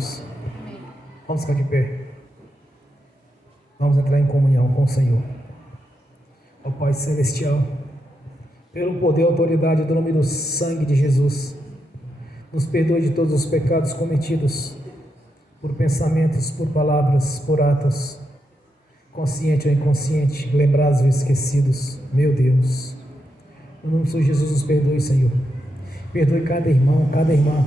irmãos? Vamos ficar de pé. Vamos entrar em comunhão com o Senhor. Ó Pai Celestial, pelo poder e autoridade do nome do sangue de Jesus, nos perdoe de todos os pecados cometidos, por pensamentos, por palavras, por atos, consciente ou inconsciente, lembrados ou esquecidos. Meu Deus, no nome de Jesus, nos perdoe, Senhor. Perdoe cada irmão, cada irmã,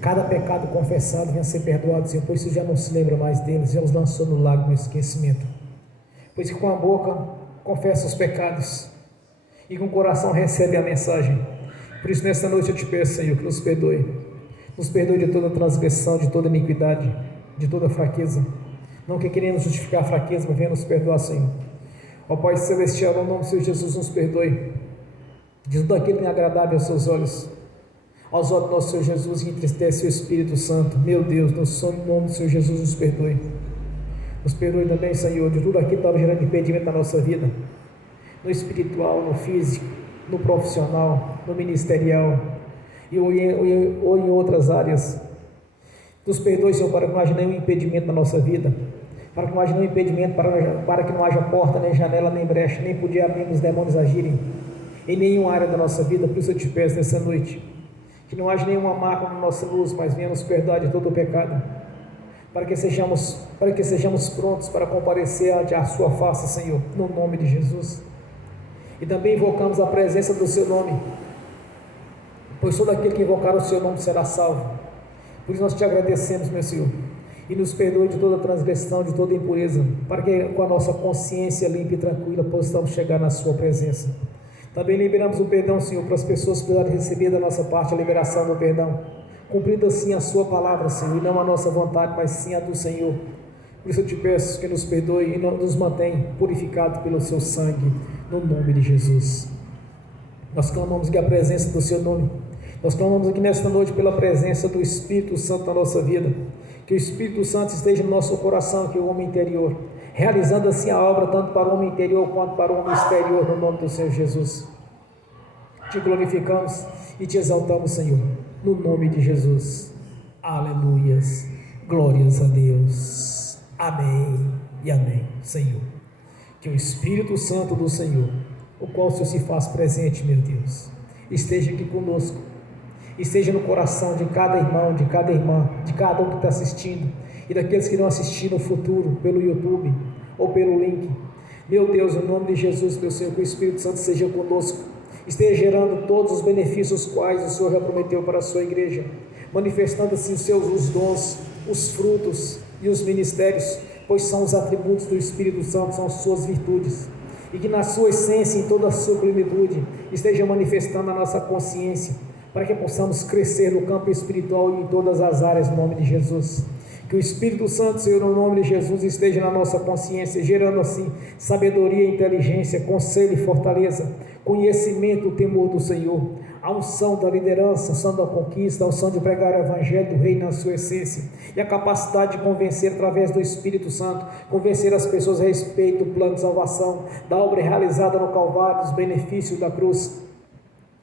cada pecado confessado venha ser perdoado, Senhor, pois Você já não se lembra mais deles, já os lançou no lago do esquecimento. Pois que com a boca confessa os pecados e com o coração recebe a mensagem. Por isso nesta noite eu te peço, Senhor, que nos perdoe de toda transgressão, de toda iniquidade, de toda fraqueza, não que queremos justificar a fraqueza, mas venha nos perdoar, Senhor. Ó Pai Celestial, no nome do Senhor Jesus, nos perdoe de tudo aquilo que é agradável aos Seus olhos, aos olhos do nosso Senhor Jesus, que entristece o Espírito Santo. Meu Deus, no nome do Senhor Jesus, nos perdoe. Nos perdoe também, Senhor, de tudo aquilo que estava gerando impedimento na nossa vida, no espiritual, no físico, no profissional, no ministerial ou em outras áreas. Nos perdoe, Senhor, para que não haja nenhum impedimento na nossa vida, para que não haja nenhum impedimento, para que não haja porta, nem janela, nem brecha, nem por diabo, os demônios agirem em nenhuma área da nossa vida. Por isso eu te peço nessa noite, que não haja nenhuma mácula na nossa luz, mas venha nos perdoar de todo o pecado, para que sejamos prontos para comparecer à sua face, Senhor, no nome de Jesus. E também invocamos a presença do Seu nome, pois todo aquele que invocar o Seu nome será salvo. Por isso nós te agradecemos, meu Senhor, e nos perdoe de toda transgressão, de toda impureza, para que com a nossa consciência limpa e tranquila possamos chegar na Sua presença. Também liberamos o perdão, Senhor, para as pessoas que precisarem receber da nossa parte a liberação do perdão, cumprindo assim a Sua palavra, Senhor, e não a nossa vontade, mas sim a do Senhor. Por isso eu te peço que nos perdoe e nos mantenha purificados pelo Seu sangue, no nome de Jesus. Nós clamamos aqui a presença do Seu nome, nós clamamos aqui nesta noite pela presença do Espírito Santo na nossa vida, que o Espírito Santo esteja no nosso coração, que é o homem interior, realizando assim a obra tanto para o homem interior quanto para o homem exterior, no nome do Senhor Jesus. Te glorificamos e te exaltamos, Senhor, no nome de Jesus. Aleluias, glórias a Deus, amém e amém. Senhor, que o Espírito Santo do Senhor, o qual o Senhor se faz presente, meu Deus, esteja aqui conosco, esteja no coração de cada irmão, de cada irmã, de cada um que está assistindo, e daqueles que não assistiram no futuro, pelo YouTube ou pelo link. Meu Deus, em nome de Jesus, meu Senhor, que o Espírito Santo seja conosco, esteja gerando todos os benefícios quais o Senhor já prometeu para a sua igreja, manifestando assim os dons, os frutos e os ministérios, pois são os atributos do Espírito Santo, são as suas virtudes, e que na sua essência, em toda a sua plenitude, esteja manifestando a nossa consciência, para que possamos crescer no campo espiritual e em todas as áreas, no nome de Jesus. Que o Espírito Santo, Senhor, no nome de Jesus, esteja na nossa consciência, gerando assim sabedoria, inteligência, conselho e fortaleza, conhecimento, o temor do Senhor, a unção da liderança, a unção da conquista, a unção de pregar o Evangelho do Reino na sua essência, e a capacidade de convencer através do Espírito Santo, convencer as pessoas a respeito do plano de salvação, da obra realizada no Calvário, dos benefícios da cruz,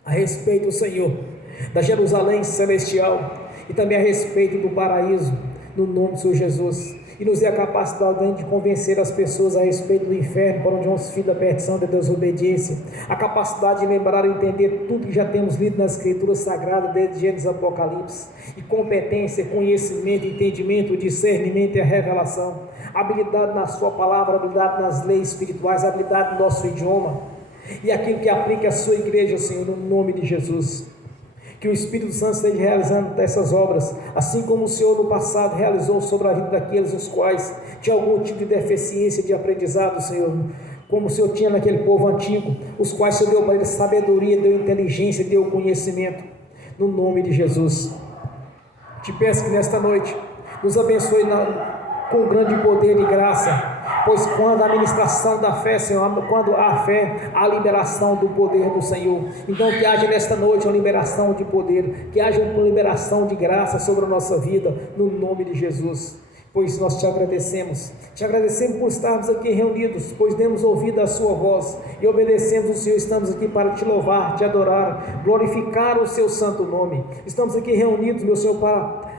a respeito, Senhor, da Jerusalém celestial, e também a respeito do paraíso, no nome do Senhor Jesus, e nos dê a capacidade de convencer as pessoas a respeito do inferno, para onde vão os filhos da perdição, da desobediência, a capacidade de lembrar e entender tudo que já temos lido nas Escrituras Sagradas, desde Gênesis e Apocalipse, e competência, conhecimento, entendimento, discernimento e a revelação, habilidade na sua palavra, habilidade nas leis espirituais, habilidade no nosso idioma, e aquilo que aplica a sua igreja, Senhor, no nome de Jesus. Que o Espírito Santo esteja realizando essas obras, assim como o Senhor no passado realizou sobre a vida daqueles os quais tinha algum tipo de deficiência de aprendizado, Senhor, como o Senhor tinha naquele povo antigo, os quais o Senhor deu para eles sabedoria, deu inteligência, deu conhecimento, no nome de Jesus. Te peço que nesta noite nos abençoe com grande poder e graça, pois quando a ministração da fé, Senhor, quando há fé, há liberação do poder do Senhor. Então que haja nesta noite uma liberação de poder, que haja uma liberação de graça sobre a nossa vida, no nome de Jesus. Pois nós te agradecemos por estarmos aqui reunidos, pois demos ouvido à sua voz e obedecemos o Senhor. Estamos aqui para te louvar, te adorar, glorificar o seu santo nome. Estamos aqui reunidos, meu Senhor, para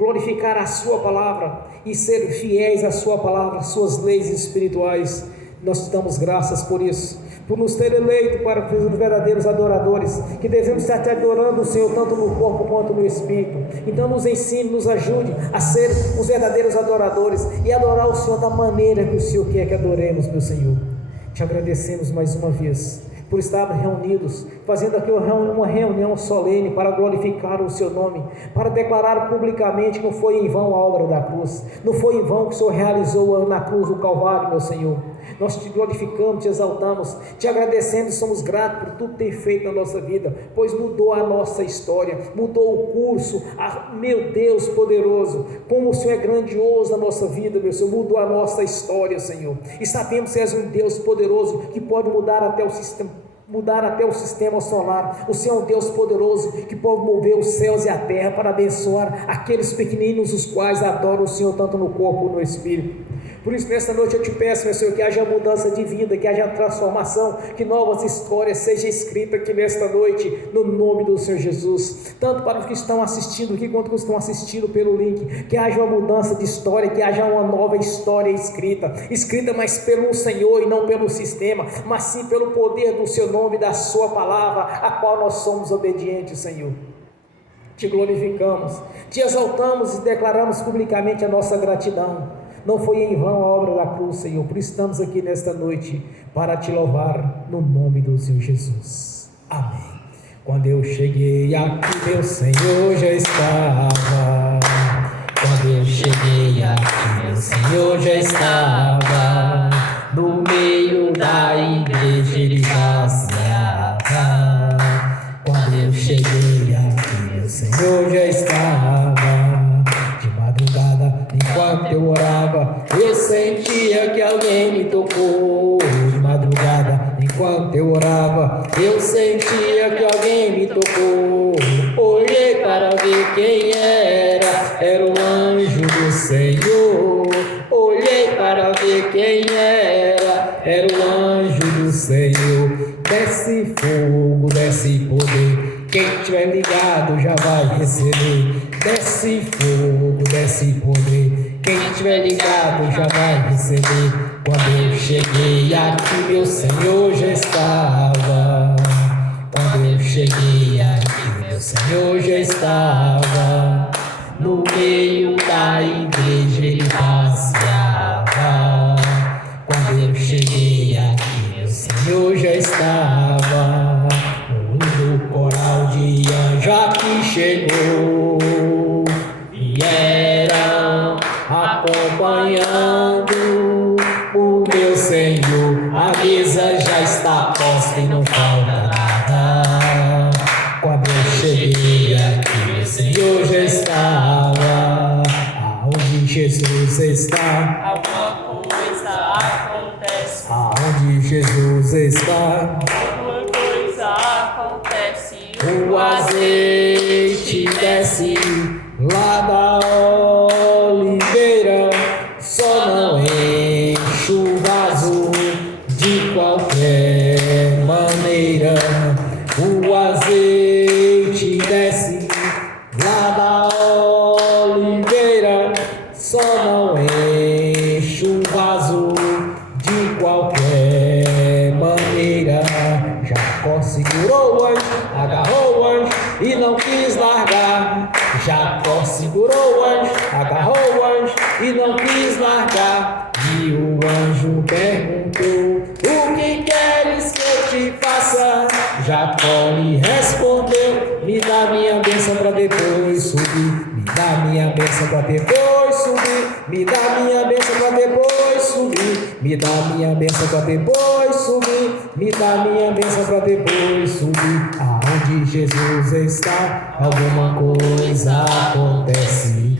glorificar a sua palavra e ser fiéis à sua palavra, às suas leis espirituais. Nós te damos graças por isso, por nos ter eleito para os verdadeiros adoradores, que devemos estar te adorando, Senhor, tanto no corpo quanto no espírito. Então nos ensine, nos ajude a ser os verdadeiros adoradores e adorar o Senhor da maneira que o Senhor quer que adoremos, meu Senhor. Te agradecemos mais uma vez por estar reunidos, fazendo aqui uma reunião solene para glorificar o seu nome, para declarar publicamente que não foi em vão a obra da cruz, não foi em vão que o Senhor realizou na cruz do Calvário, meu Senhor. Nós te glorificamos, te exaltamos, te agradecemos e somos gratos por tudo que tem feito na nossa vida, pois mudou a nossa história, mudou o curso. Meu Deus poderoso, como o Senhor é grandioso na nossa vida, meu Senhor, mudou a nossa história, Senhor, e sabemos que és um Deus poderoso, que pode mudar até o sistema solar. O Senhor é um Deus poderoso, que pode mover os céus e a terra para abençoar aqueles pequeninos, os quais adoram o Senhor tanto no corpo como no espírito. Por isso, nesta noite eu te peço, meu Senhor, que haja mudança de vida, que haja transformação, que novas histórias sejam escritas aqui nesta noite, no nome do Senhor Jesus, tanto para os que estão assistindo aqui, quanto os que estão assistindo pelo link, que haja uma mudança de história, que haja uma nova história escrita mais pelo Senhor e não pelo sistema, mas sim pelo poder do seu nome, da sua palavra, a qual nós somos obedientes, Senhor. Te glorificamos, te exaltamos e declaramos publicamente a nossa gratidão. Não foi em vão a obra da cruz, Senhor, por isso estamos aqui nesta noite para te louvar no nome do Senhor Jesus. Amém. Quando eu cheguei aqui, meu Senhor já estava. Quando eu cheguei aqui, meu Senhor já estava. No meio da igreja ele passeava. Quando eu cheguei aqui, meu Senhor já estava. Enquanto eu orava, eu sentia que alguém me tocou. De madrugada, enquanto eu orava, eu sentia que alguém me tocou. Olhei para ver quem era o anjo do Senhor. Olhei para ver quem era o anjo do Senhor. Desce fogo, desce poder, quem tiver ligado já vai receber. Desce fogo, desce poder, quem estiver ligado já vai receber. Quando eu cheguei aqui, meu Senhor já estava. Quando eu cheguei aqui, meu Senhor já estava. No meio da igreja ele passeava. Quando eu cheguei aqui, meu Senhor já estava. No coral de anjo aqui chegou, vieram acompanhando o meu Senhor. A mesa já está posta e não falta nada. Quando eu cheguei aqui, meu Senhor já estava. Aonde Jesus está, alguma coisa acontece. Aonde Jesus está, Alguma coisa acontece. o azeite desce lá da oliveira, só não enche o vaso de qualquer maneira. O azeite desce lá da oliveira, só não enche o vaso de qualquer maneira. Jacó segurou o anjo, agarrou o anjo e não quis largar. Jacó segurou o anjo, agarrou o anjo e não quis largar. E o anjo perguntou: o que queres que eu te faça? Jacó lhe respondeu: me dá minha bênção para depois subir. Me dá minha bênção para depois subir. Me dá minha bênção para depois subir. Me dá minha bênção para depois subir. Me dá minha bênção para depois subir. Aonde Jesus está, alguma coisa acontece.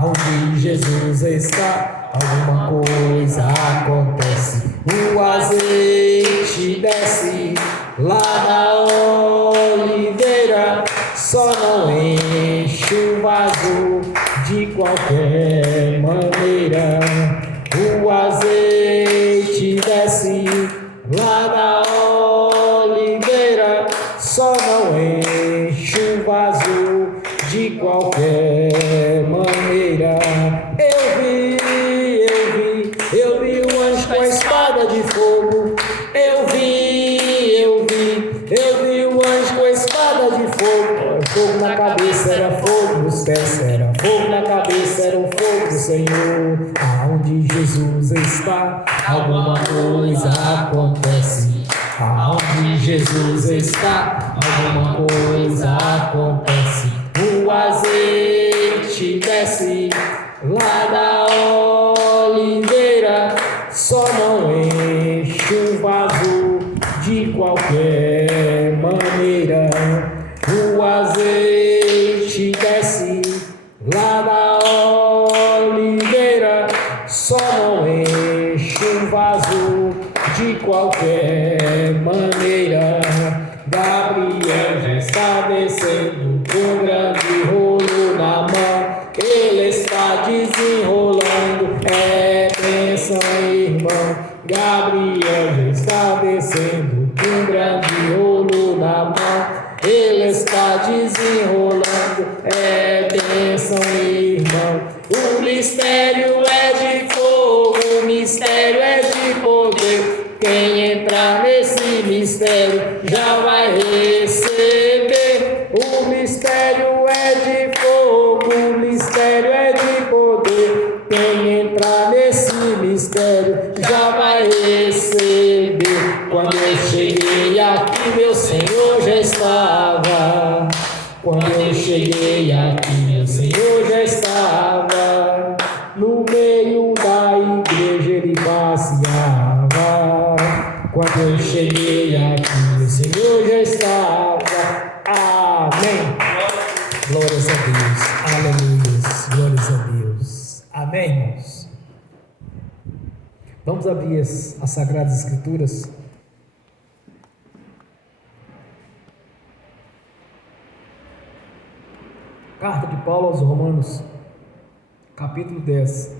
Aonde Jesus está, alguma coisa acontece. O azeite desce lá da oliveira, só não enche o vaso de qualquer maneira. O azeite desce lá da oliveira, só não enche o vaso de qualquer maneira. palmeira. Eu vi um anjo com a espada de fogo. Eu vi um anjo com a espada de fogo. Fogo na cabeça era fogo nos pés, era fogo na cabeça, era o fogo do Senhor. Aonde Jesus está, alguma coisa acontece. Aonde Jesus está, alguma coisa acontece. O azeite desce lá da oliveira, só não enche um vaso de qualquer maneira. O azeite desce lá da oliveira, só não enche um vaso de qualquer maneira. Gabriel já está descendo com um grande rolo na mão. Ele está desenrolando, é bênção, irmão. Gabriel já está descendo com um grande rolo na mão. Ele está desenrolando, é bênção, irmão. O mistério é de fogo, o mistério é de poder. Quem entrar nesse mistério já vai receber. O mistério é de fogo, o mistério é de poder. Quem entrar nesse mistério já vai receber. Quando eu cheguei aqui, meu Senhor já estava. Quando eu cheguei aqui, meu Senhor já estava. No meio da igreja ele passeava. Quando eu cheguei aqui, o Senhor já estava. Amém. Glórias a Deus. Aleluia. Glórias a Deus. Amém, irmãos. Vamos abrir as Sagradas Escrituras. Carta de Paulo aos Romanos, capítulo 10.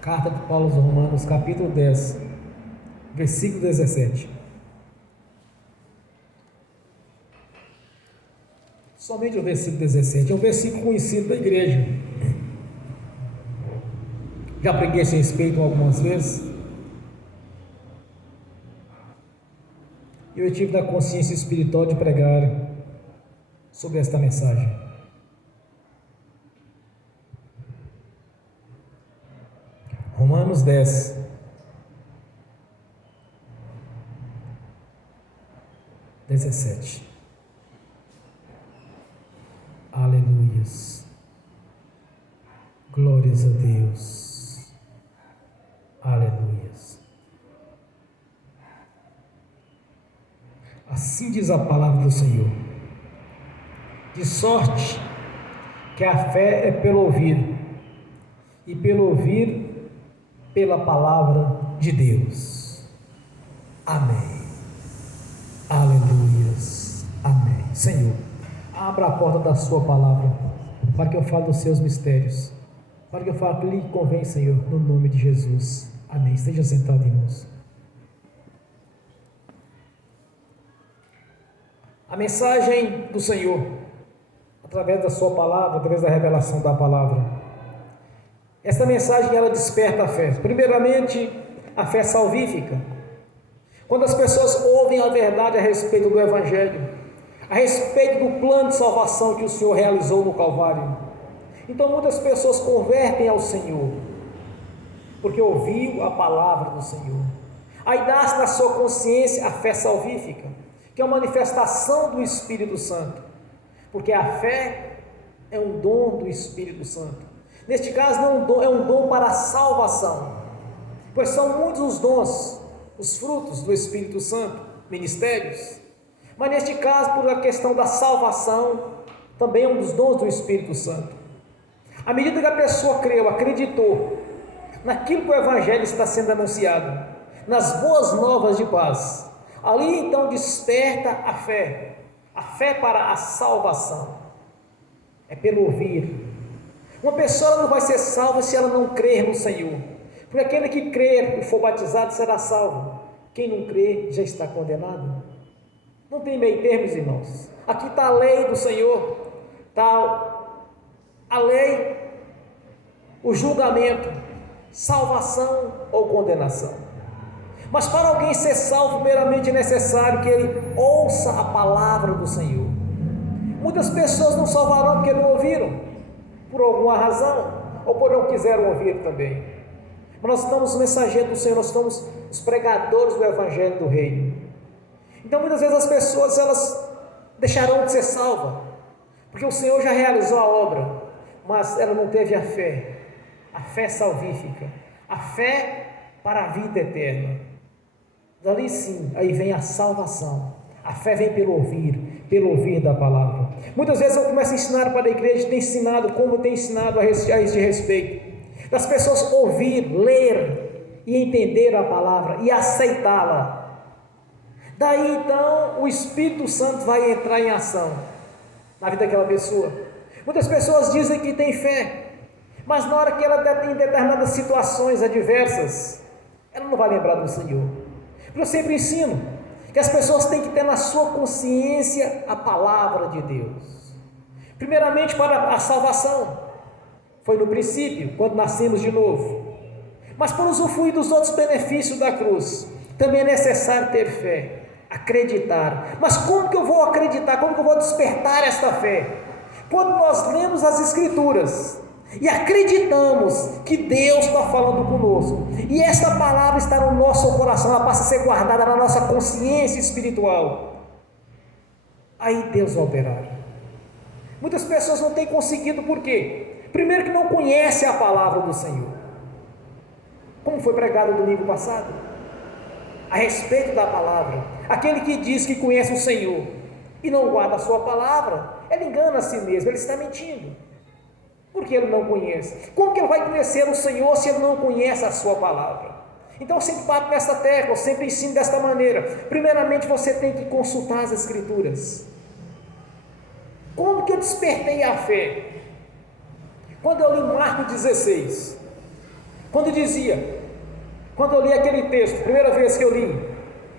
Carta de Paulo aos Romanos, capítulo 10, versículo 17. Somente o versículo 17. É um versículo conhecido da igreja. Já preguei esse respeito algumas vezes. E eu tive da consciência espiritual de pregar sobre esta mensagem. Romanos 10, (17). Aleluias. Glórias a Deus. Aleluias. Assim diz a palavra do Senhor. De sorte que a fé é pelo ouvir, e pelo ouvir pela palavra de Deus. Amém. Aleluias. Amém. Senhor, abra a porta da sua palavra, para que eu fale dos seus mistérios, para que eu fale o que lhe convém, Senhor, no nome de Jesus. Amém. Esteja sentado, irmãos. A mensagem do Senhor, através da sua palavra, através da revelação da palavra. Esta mensagem, ela desperta a fé. Primeiramente, a fé salvífica. Quando as pessoas ouvem a verdade a respeito do Evangelho, a respeito do plano de salvação que o Senhor realizou no Calvário, então muitas pessoas convertem ao Senhor, porque ouviu a palavra do Senhor. Aí nasce na sua consciência a fé salvífica, que é uma manifestação do Espírito Santo, porque a fé é um dom do Espírito Santo. Neste caso, não é um dom para a salvação, pois são muitos os dons, os frutos do Espírito Santo, ministérios, mas neste caso, por a questão da salvação, também é um dos dons do Espírito Santo. À medida que a pessoa creu, acreditou naquilo que o Evangelho está sendo anunciado, nas boas novas de paz, ali então desperta a fé para a salvação. É pelo ouvir. Uma pessoa não vai ser salva se ela não crer no Senhor, porque aquele que crer e for batizado será salvo. Quem não crer já está condenado. Não tem meio termos, irmãos. Aqui está a lei do Senhor, está a lei, o julgamento, salvação ou condenação. Mas para alguém ser salvo, primeiramente é necessário que ele ouça a palavra do Senhor. Muitas pessoas não salvarão porque não ouviram, por alguma razão, ou por não quiseram ouvir também. Mas nós estamos os mensageiros do Senhor, nós estamos os pregadores do Evangelho do Reino. Então muitas vezes as pessoas, elas deixarão de ser salvas, porque o Senhor já realizou a obra, mas ela não teve a fé salvífica, a fé para a vida eterna. Dali sim, aí vem a salvação. A fé vem pelo ouvir da palavra. Muitas vezes eu começo a ensinar para a igreja, tem ensinado como tem ensinado a este respeito, das pessoas ouvir, ler e entender a palavra e aceitá-la. Daí então o Espírito Santo vai entrar em ação na vida daquela pessoa. Muitas pessoas dizem que tem fé, mas na hora que ela tem determinadas situações adversas, ela não vai lembrar do Senhor. Eu sempre ensino que as pessoas têm que ter na sua consciência a palavra de Deus. Primeiramente para a salvação, foi no princípio, quando nascemos de novo. Mas para usufruir dos outros benefícios da cruz, também é necessário ter fé, acreditar. Mas como que eu vou acreditar? Como que eu vou despertar esta fé? Quando nós lemos as Escrituras e acreditamos que Deus está falando conosco, e esta palavra está no nosso coração, ela passa a ser guardada na nossa consciência espiritual, aí Deus vai operar. Muitas pessoas não têm conseguido, por quê? Primeiro que não conhecem a palavra do Senhor, como foi pregado no domingo passado, a respeito da palavra. Aquele que diz que conhece o Senhor e não guarda a sua palavra, ele engana a si mesmo, ele está mentindo, porque ele não conhece. Como que ele vai conhecer o Senhor se ele não conhece a sua palavra? Então eu sempre bato nessa tecla, eu sempre ensino desta maneira. Primeiramente você tem que consultar as Escrituras. Como que eu despertei a fé? Quando eu li Marcos 16, quando eu li aquele texto, primeira vez que eu li,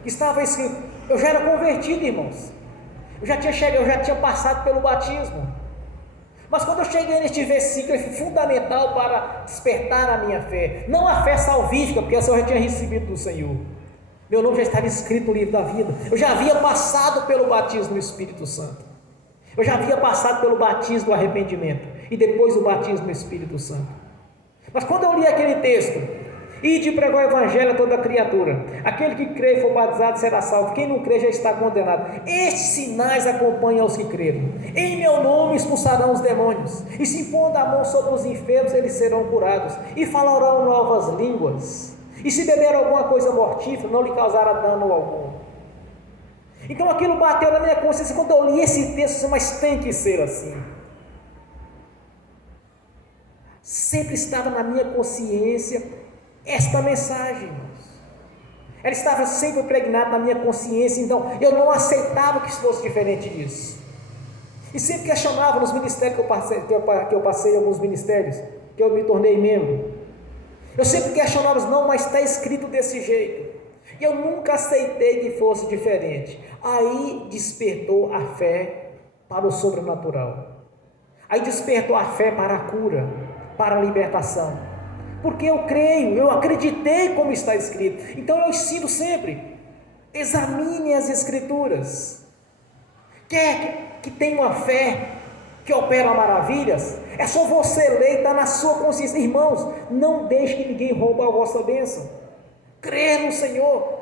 estava escrito, eu já era convertido, irmãos, eu já tinha passado pelo batismo, mas quando eu cheguei neste versículo, é fundamental para despertar a minha fé, não a fé salvífica, porque essa eu já tinha recebido do Senhor, meu nome já estava escrito no livro da vida, eu já havia passado pelo batismo do Espírito Santo, eu já havia passado pelo batismo do arrependimento, e depois o batismo do Espírito Santo. Mas quando eu li aquele texto, ide pregar o evangelho a toda criatura, aquele que crê e for batizado será salvo, quem não crê já está condenado. Estes sinais acompanham os que creram, em meu nome expulsarão os demônios, e se impondo a mão sobre os enfermos eles serão curados, e falarão novas línguas, e se beber alguma coisa mortífera não lhe causará dano algum. Então aquilo bateu na minha consciência quando eu li esse texto, mas tem que ser assim. Sempre estava na minha consciência esta mensagem, irmãos. Ela estava sempre impregnada na minha consciência, então eu não aceitava que isso fosse diferente disso. E sempre questionava nos ministérios que eu passei alguns ministérios, que eu me tornei membro. Eu sempre questionava, não, mas está escrito desse jeito. E eu nunca aceitei que fosse diferente. Aí despertou a fé para o sobrenatural. Aí despertou a fé para a cura, para a libertação, porque eu creio, eu acreditei como está escrito. Então eu ensino sempre, examine as Escrituras. Quer que tenha uma fé que opera maravilhas? É só você ler, está na sua consciência. Irmãos, não deixe que ninguém roube a vossa bênção. Crer no Senhor.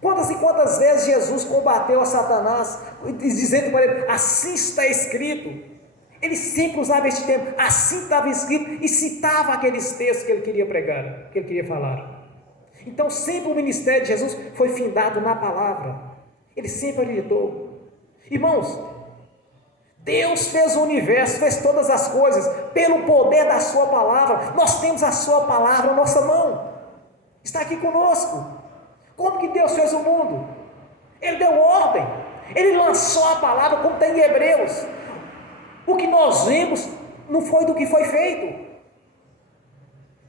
Quantas e quantas vezes Jesus combateu a Satanás, dizendo para ele, assim está escrito. Ele sempre usava este termo, assim estava escrito, e citava aqueles textos que ele queria pregar, que ele queria falar. Então sempre o ministério de Jesus foi findado na palavra, ele sempre acreditou. Irmãos, Deus fez o universo, fez todas as coisas, pelo poder da sua palavra. Nós temos a sua palavra na nossa mão, está aqui conosco. Como que Deus fez o mundo? Ele deu ordem, ele lançou a palavra, como tem em Hebreus. O que nós vemos não foi do que foi feito,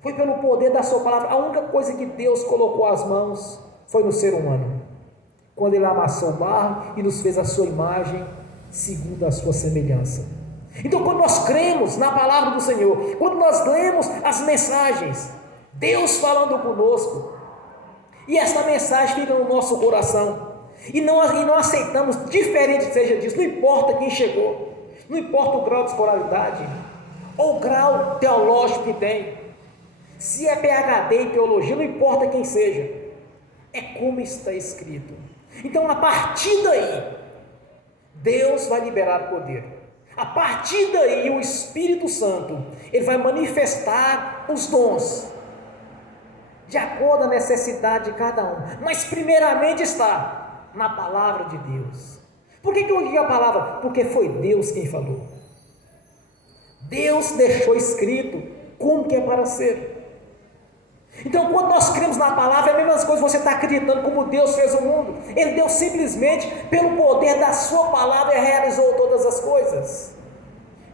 foi pelo poder da sua palavra. A única coisa que Deus colocou as mãos foi no ser humano, quando ele amassou o barro e nos fez a sua imagem segundo a sua semelhança. Então, quando nós cremos na palavra do Senhor, quando nós lemos as mensagens, Deus falando conosco, e essa mensagem fica no nosso coração, e não aceitamos, diferente seja disso, não importa quem chegou, não importa o grau de escolaridade, ou o grau teológico que tem, se é PhD em teologia, não importa quem seja, é como está escrito. Então, a partir daí, Deus vai liberar o poder. A partir daí, o Espírito Santo, ele vai manifestar os dons, de acordo com a necessidade de cada um. Mas primeiramente está na palavra de Deus. Por que eu digo a palavra? Porque foi Deus quem falou. Deus deixou escrito como que é para ser. Então, quando nós cremos na palavra, é a mesma coisa, você está acreditando como Deus fez o mundo. Ele deu simplesmente, pelo poder da sua palavra, e realizou todas as coisas.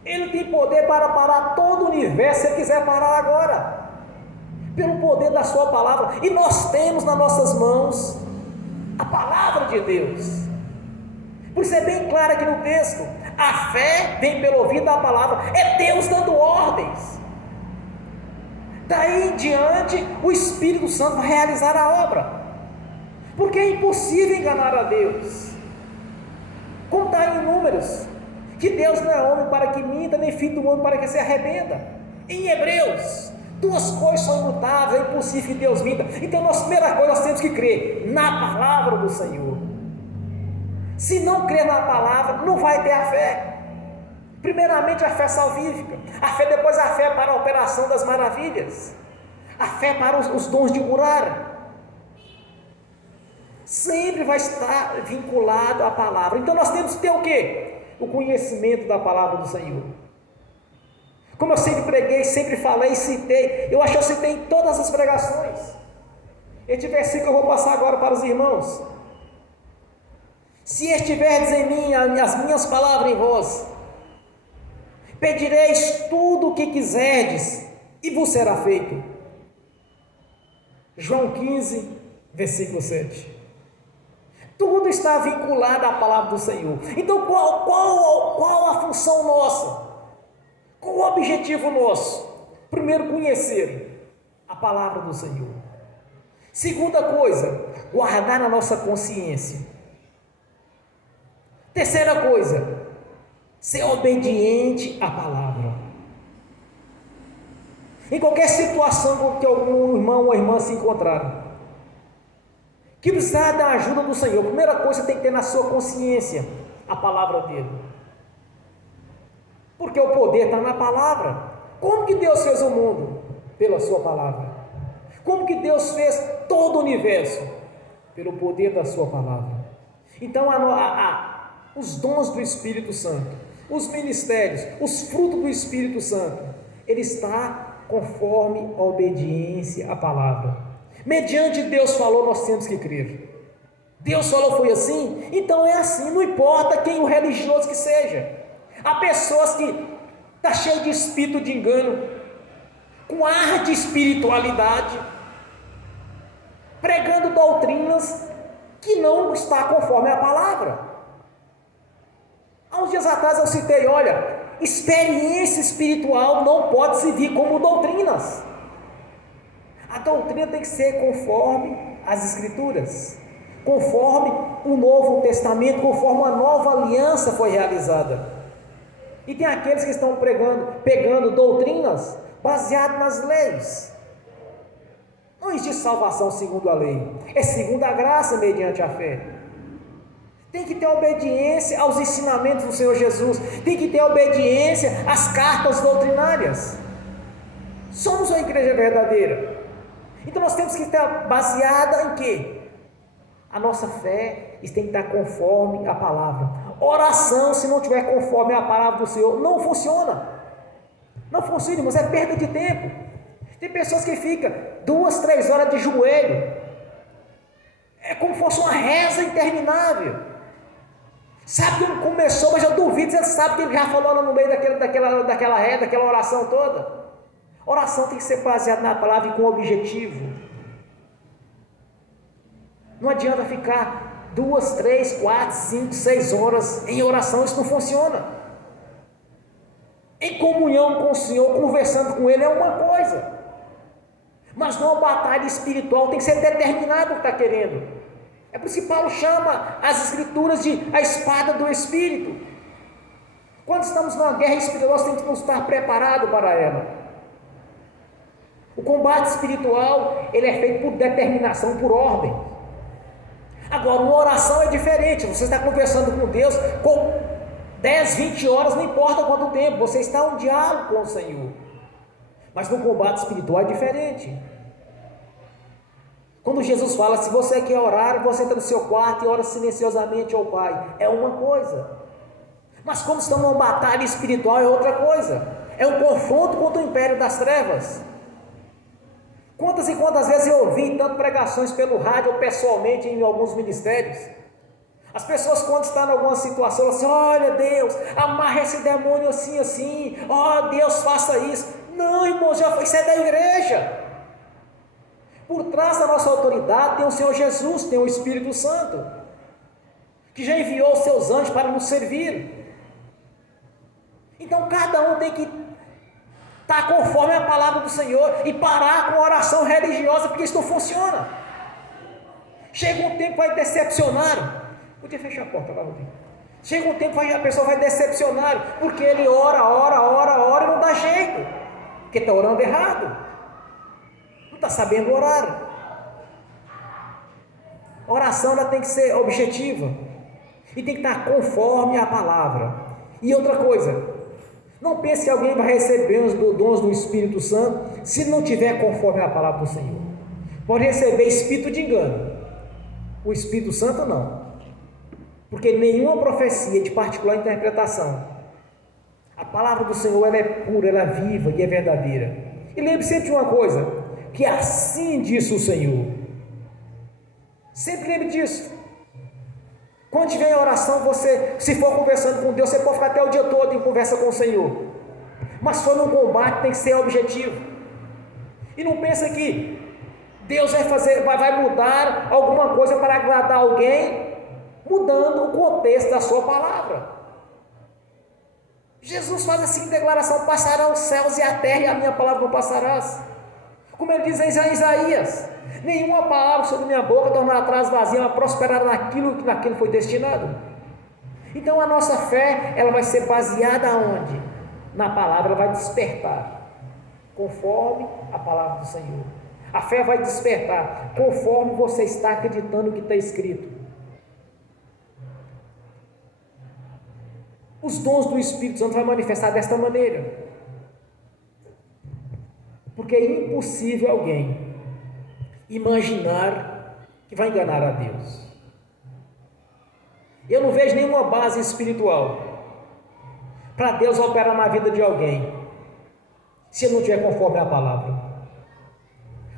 Ele tem poder para parar todo o universo, se ele quiser parar agora, pelo poder da sua palavra. E nós temos nas nossas mãos a palavra de Deus. Por isso é bem claro aqui no texto, a fé vem pelo ouvido da palavra, é Deus dando ordens. Daí em diante, o Espírito Santo vai realizar a obra, porque é impossível enganar a Deus. Como está em Números, que Deus não é homem para que minta, nem filho do homem para que se arrependa. Em Hebreus, duas coisas são imutáveis, é impossível que Deus minta. Então, a primeira coisa, nós temos que crer na palavra do Senhor. Se não crer na palavra, não vai ter a fé. Primeiramente a fé salvífica, a fé, depois a fé para a operação das maravilhas, a fé para os dons de curar, sempre vai estar vinculado à palavra. Então nós temos que ter o quê? O conhecimento da palavra do Senhor. Como eu sempre preguei, sempre falei, citei, eu acho que eu citei em todas as pregações, este versículo eu vou passar agora para os irmãos. Se estiverdes em mim, as minhas palavras em vós, pedireis tudo o que quiserdes, e vos será feito. João 15, versículo 7. Tudo está vinculado à palavra do Senhor. Então, qual a função nossa? Qual o objetivo nosso? Primeiro, conhecer a palavra do Senhor. Segunda coisa, guardar na nossa consciência. Terceira coisa, ser obediente à palavra. Em qualquer situação que algum irmão ou irmã se encontrar, que precisar da ajuda do Senhor, a primeira coisa você tem que ter na sua consciência a palavra dele. Porque o poder está na palavra. Como que Deus fez o mundo? Pela sua palavra. Como que Deus fez todo o universo? Pelo poder da sua palavra. Então, os dons do Espírito Santo, os ministérios, os frutos do Espírito Santo, ele está conforme a obediência à palavra. Mediante Deus falou, nós temos que crer. Deus falou, foi assim? Então é assim, não importa quem o religioso que seja. Há pessoas que estão cheias de espírito de engano, com ar de espiritualidade, pregando doutrinas que não está conforme a palavra. Há uns dias atrás eu citei, olha, experiência espiritual não pode se vir como doutrinas. A doutrina tem que ser conforme as Escrituras, conforme o Novo Testamento, conforme a nova aliança foi realizada. E tem aqueles que estão pegando doutrinas baseadas nas leis. Não existe salvação segundo a lei, é segundo a graça mediante a fé. Tem que ter obediência aos ensinamentos do Senhor Jesus, tem que ter obediência às cartas doutrinárias. Somos uma igreja verdadeira. Então nós temos que estar baseada em quê? A nossa fé tem que estar conforme a palavra. Oração, se não estiver conforme a palavra do Senhor, não funciona. Não funciona, irmãos, é perda de tempo. Tem pessoas que ficam 2, 3 horas de joelho. É como se fosse uma reza interminável. Sabe como começou, mas eu duvido, você sabe que ele já falou lá no meio daquela reza, daquela oração toda. Oração tem que ser baseada na palavra e com objetivo. Não adianta ficar 2, 3, 4, 5, 6 horas em oração, isso não funciona. em comunhão com o Senhor, conversando com Ele, é uma coisa. Mas numa batalha espiritual tem que ser determinado o que está querendo. É por isso que Paulo chama as Escrituras de a espada do Espírito. Quando estamos numa guerra espiritual, nós temos que estar preparados para ela. O combate espiritual, ele é feito por determinação, por ordem. Agora, uma oração é diferente. Você está conversando com Deus com 10, 20 horas, não importa quanto tempo, você está em diálogo com o Senhor. Mas no combate espiritual é diferente. Quando Jesus fala, se você quer orar, você entra no seu quarto e ora silenciosamente ao Pai, é uma coisa. Mas quando estamos numa batalha espiritual é outra coisa. É um confronto contra o império das trevas. Quantas e quantas vezes eu ouvi tanto pregações pelo rádio ou pessoalmente em alguns ministérios. As pessoas, quando estão em alguma situação, falam assim: olha Deus, amarra esse demônio assim, assim, ó Deus, faça isso. Não, irmão, isso é da igreja. Por trás da nossa autoridade tem o Senhor Jesus, tem o Espírito Santo, que já enviou os seus anjos para nos servir. Então cada um tem que estar conforme a palavra do Senhor e parar com a oração religiosa, porque isso não funciona. Chega um tempo que vai decepcionar. Podia fechar a porta lá, Rodrigo. Chega um tempo que a pessoa vai decepcionar, porque ele ora e não dá jeito, porque está orando errado, não está sabendo orar. A oração ela tem que ser objetiva e tem que estar conforme a palavra. E outra coisa, não pense que alguém vai receber os dons do Espírito Santo se não tiver conforme a palavra do Senhor. Pode receber espírito de engano, o Espírito Santo não. Porque nenhuma profecia de particular interpretação. A palavra do Senhor ela é pura, ela é viva e é verdadeira. E lembre-se de uma coisa, que assim disse o Senhor. Sempre lembre disso. Quando tiver em oração, você, se for conversando com Deus, você pode ficar até o dia todo em conversa com o Senhor. Mas se for num combate, tem que ser objetivo. E não pensa que Deus vai mudar alguma coisa para agradar alguém, mudando o contexto da sua palavra. Jesus faz assim declaração: passarão os céus e a terra e a minha palavra não passarás. Como ele diz em Isaías: nenhuma palavra sobre minha boca tornará atrás vazia, mas prosperará naquilo que naquilo foi destinado. Então a nossa fé, ela vai ser baseada aonde? Na palavra, ela vai despertar conforme a palavra do Senhor. A fé vai despertar conforme você está acreditando no que está escrito. Os dons do Espírito Santo vai manifestar desta maneira, porque é impossível alguém imaginar que vai enganar a Deus. Eu não vejo nenhuma base espiritual para Deus operar na vida de alguém se ele não estiver conforme a palavra.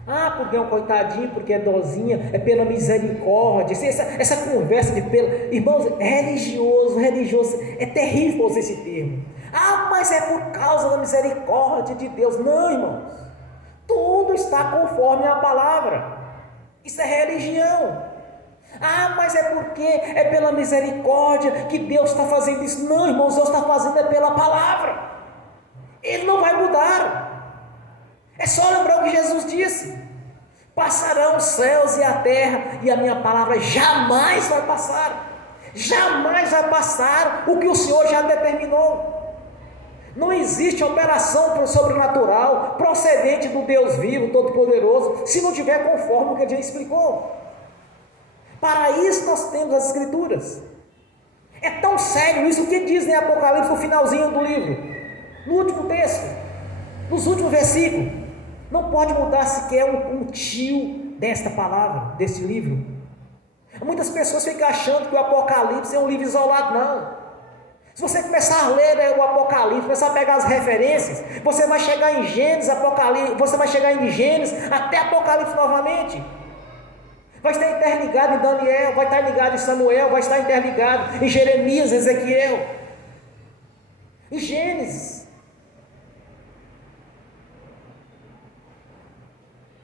Ah, porque é um coitadinho, porque é dozinha, é pela misericórdia. Essa conversa de irmãos, religioso, é terrível usar esse termo. Ah, mas é por causa da misericórdia de Deus. Não, irmãos, tudo está conforme a palavra. Isso é religião. Ah, mas é porque é pela misericórdia que Deus está fazendo isso. Não, irmãos, Deus está fazendo é pela palavra. Ele não vai mudar. É só lembrar o que Jesus disse: passarão os céus e a terra, e a minha palavra jamais vai passar. Jamais vai passar o que o Senhor já determinou. Não existe operação sobrenatural procedente do Deus vivo, todo-poderoso, se não tiver conforme o que ele já explicou. Para isso nós temos as Escrituras. É tão sério isso que diz em Apocalipse, no finalzinho do livro, no último texto, nos últimos versículos. Não pode mudar sequer um tio desta palavra, desse livro. Muitas pessoas ficam achando que o Apocalipse é um livro isolado. Não. Se você começar a ler o Apocalipse, começar a pegar as referências, você vai chegar em Gênesis, Apocalipse, você vai chegar em Gênesis até Apocalipse novamente. Vai estar interligado em Daniel, vai estar ligado em Samuel, vai estar interligado em Jeremias, Ezequiel, em Gênesis.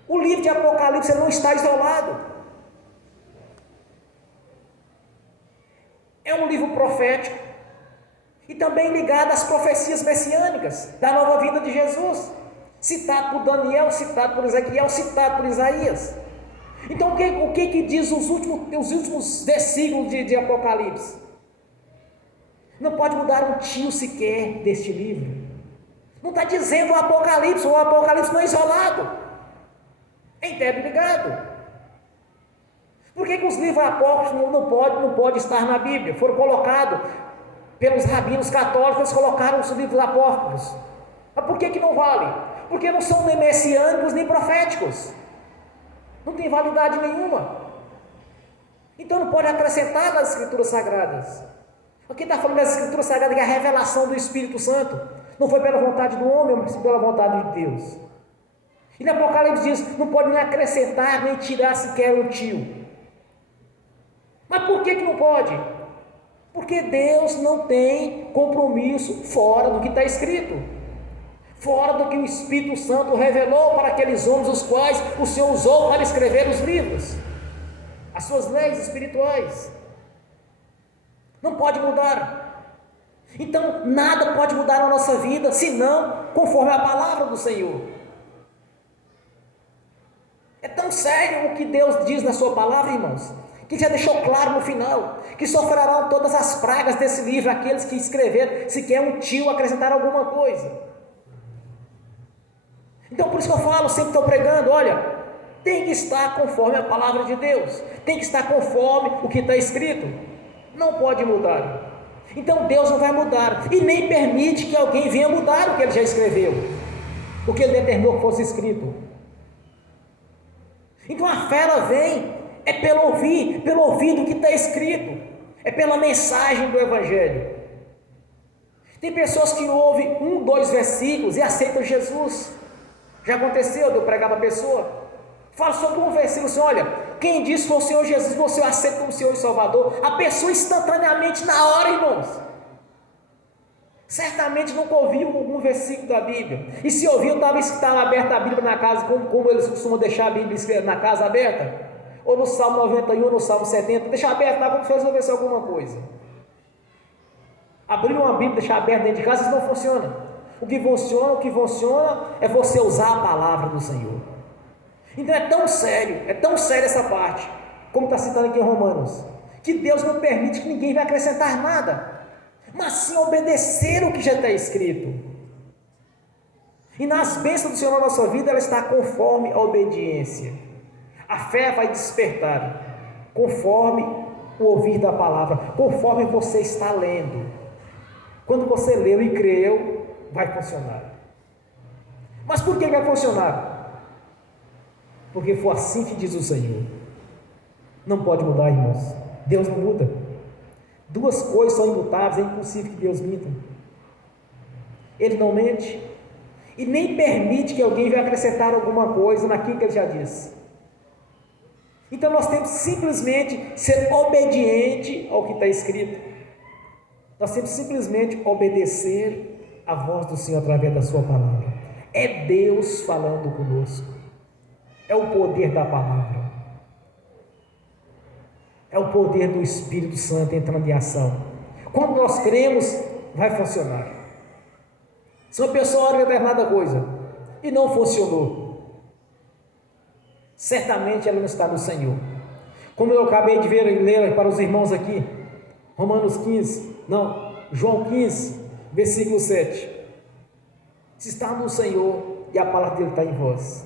O livro de Apocalipse não está isolado. É um livro profético. E também ligado às profecias messiânicas da nova vinda de Jesus, citado por Daniel, citado por Ezequiel, citado por Isaías. Então o que diz os últimos versículos de Apocalipse? Não pode mudar um tio sequer deste livro. Não está dizendo o Apocalipse não é isolado, é interligado. Por que os livros apócrifos não pode estar na Bíblia? Foram colocados pelos rabinos católicos, eles colocaram os livros apócrifos. Mas por que não vale? Porque não são nem messiânicos nem proféticos. Não tem validade nenhuma. Então não pode acrescentar nas Escrituras Sagradas. Aqui está falando das Escrituras Sagradas, que é a revelação do Espírito Santo. Não foi pela vontade do homem, mas pela vontade de Deus. E no Apocalipse diz, não pode nem acrescentar, nem tirar sequer um tio. Mas por que não pode? Porque Deus não tem compromisso fora do que está escrito, fora do que o Espírito Santo revelou para aqueles homens os quais o Senhor usou para escrever os livros, as suas leis espirituais. Não pode mudar. Então nada pode mudar na nossa vida, senão conforme a palavra do Senhor. É tão sério o que Deus diz na sua palavra, irmãos, que já deixou claro no final, que sofrerão todas as pragas desse livro, aqueles que escreveram, sequer um tio acrescentar alguma coisa. Então por isso que eu falo, sempre estou pregando, olha, tem que estar conforme a palavra de Deus, tem que estar conforme o que está escrito, não pode mudar. Então Deus não vai mudar, e nem permite que alguém venha mudar o que Ele já escreveu, o que Ele determinou que fosse escrito. Então a fé ela vem, é pelo ouvir do que está escrito, é pela mensagem do Evangelho. Tem pessoas que ouvem 1, 2 versículos e aceitam Jesus. Já aconteceu de eu pregar para a pessoa, fala sobre um versículo assim, olha, quem disse que o Senhor Jesus, você o aceita como Senhor e Salvador, a pessoa instantaneamente, na hora, irmãos, certamente nunca ouviu um versículo da Bíblia, e se ouviu, talvez estava aberta a Bíblia na casa, como eles costumam deixar a Bíblia na casa aberta, ou no Salmo 91, no Salmo 70, deixar aberto lá, como se resolver alguma coisa. Abrir uma Bíblia, deixar aberta dentro de casa, isso não funciona. O que funciona é você usar a palavra do Senhor. Então é tão sério essa parte, como está citando aqui em Romanos, que Deus não permite que ninguém vai acrescentar nada, mas sim obedecer o que já está escrito. E nas bênçãos do Senhor na nossa vida, ela está conforme a obediência. A fé vai despertar conforme o ouvir da palavra, conforme você está lendo. Quando você leu e creu, vai funcionar. Mas por que vai funcionar? Porque foi assim que diz o Senhor. Não pode mudar, irmãos. Deus não muda. Duas coisas são imutáveis, é impossível que Deus minta. Ele não mente e nem permite que alguém venha acrescentar alguma coisa naquilo que Ele já disse. Então nós temos simplesmente ser obediente ao que está escrito. Nós temos simplesmente obedecer a voz do Senhor através da sua palavra. É Deus falando conosco. É o poder da palavra. É o poder do Espírito Santo entrando em ação. Quando nós cremos, vai funcionar. Se uma pessoa ora determinada coisa e não funcionou, certamente ela não está no Senhor. Como eu acabei de ler para os irmãos aqui, João 15, versículo 7. Se está no Senhor e a palavra dele está em vós,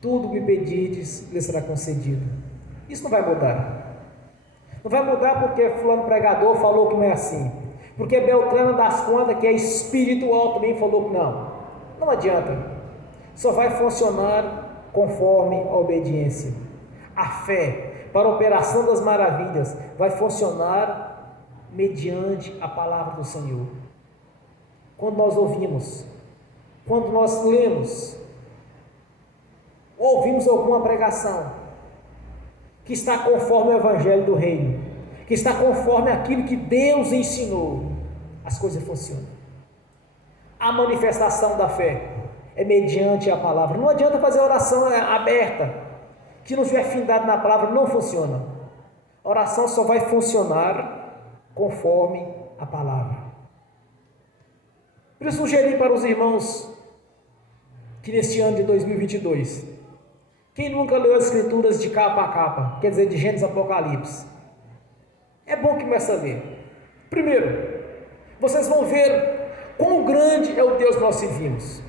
tudo o que pedirdes lhe será concedido. Isso não vai mudar. Não vai mudar porque fulano pregador falou que não é assim, porque Beltrano das contas, que é espiritual, também falou que não. Não adianta. Só vai funcionar conforme a obediência. A fé para a operação das maravilhas vai funcionar mediante a palavra do Senhor. Quando nós ouvimos, quando nós lemos, ouvimos alguma pregação que está conforme o Evangelho do Reino, que está conforme aquilo que Deus ensinou, as coisas funcionam. A manifestação da fé é mediante a palavra. Não adianta fazer oração aberta, que não estiver findado na palavra, não funciona. A oração só vai funcionar conforme a palavra. Eu sugeri para os irmãos que neste ano de 2022, quem nunca leu as escrituras de capa a capa, quer dizer, de Gênesis a Apocalipse, é bom que comece a ler. Primeiro, vocês vão ver quão grande é o Deus que nós servimos.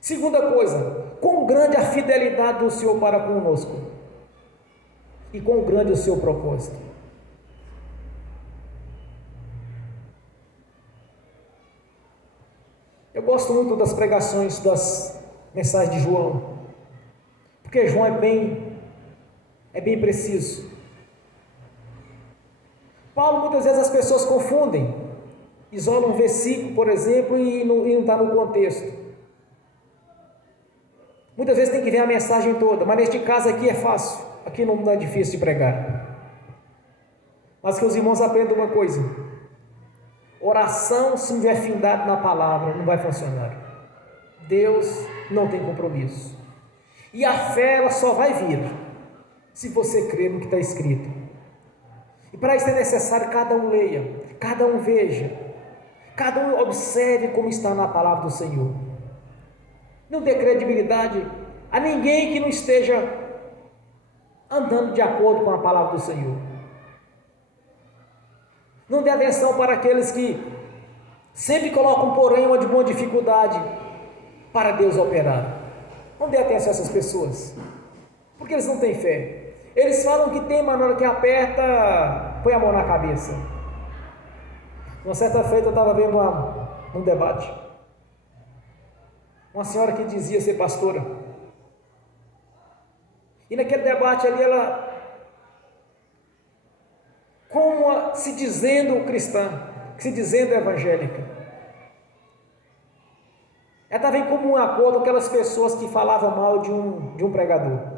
Segunda coisa, quão grande a fidelidade do Senhor para conosco e quão grande é o seu propósito. Eu gosto muito das pregações, das mensagens de João, porque João é bem preciso. Paulo, muitas vezes as pessoas confundem, isolam um versículo, por exemplo, e não está no contexto. Muitas vezes tem que ver a mensagem toda, mas neste caso aqui é fácil, aqui não é difícil de pregar. Mas que os irmãos aprendam uma coisa: oração, se não tiver findado na palavra, não vai funcionar. Deus não tem compromisso. E a fé, ela só vai vir se você crer no que está escrito. E para isso é necessário que cada um leia, cada um veja, cada um observe como está na palavra do Senhor. Não dê credibilidade a ninguém que não esteja andando de acordo com a palavra do Senhor. Não dê atenção para aqueles que sempre colocam, porém, uma dificuldade para Deus operar. Não dê atenção a essas pessoas, porque eles não têm fé. Eles falam que tem, mas na hora que aperta, põe a mão na cabeça. Uma certa feita eu estava vendo um debate. Uma senhora que dizia ser pastora. E naquele debate ali, ela, como se dizendo cristã, se dizendo evangélica, ela estava em comum acordo com aquelas pessoas que falavam mal de um pregador.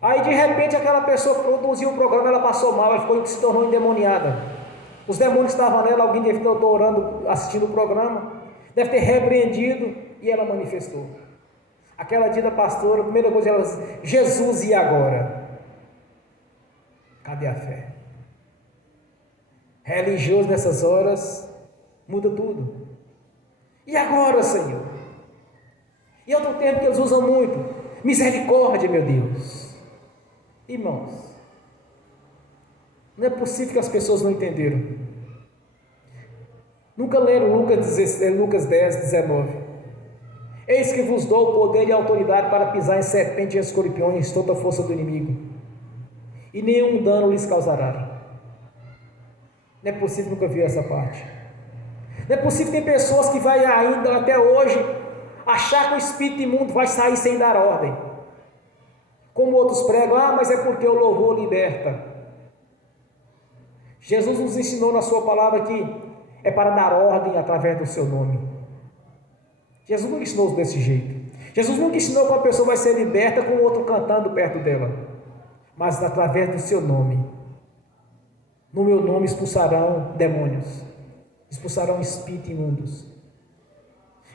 Aí de repente aquela pessoa produziu um programa, ela passou mal, ela se tornou endemoniada. Os demônios estavam nela, alguém deve ter orando, assistindo o programa, deve ter repreendido, e ela manifestou. Aquela dita pastora, a primeira coisa ela disse: Jesus, e agora? Cadê a fé? Religioso nessas horas muda tudo. E agora, Senhor? E outro termo que eles usam muito: misericórdia, meu Deus. Irmãos, não é possível que as pessoas não entenderam. Nunca leram Lucas 10, 19. Eis que vos dou o poder e a autoridade para pisar em serpentes e escorpiões, toda a força do inimigo, e nenhum dano lhes causará. Não é possível, nunca viu essa parte. Não é possível, tem pessoas que vai ainda até hoje achar que o espírito imundo vai sair sem dar ordem. Como outros pregam: mas é porque o louvor liberta. Jesus nos ensinou na sua palavra que é para dar ordem através do seu nome. Jesus nunca ensinou desse jeito. Jesus nunca ensinou que uma pessoa vai ser liberta com o outro cantando perto dela, mas através do seu nome. No meu nome expulsarão demônios, expulsarão espíritos imundos.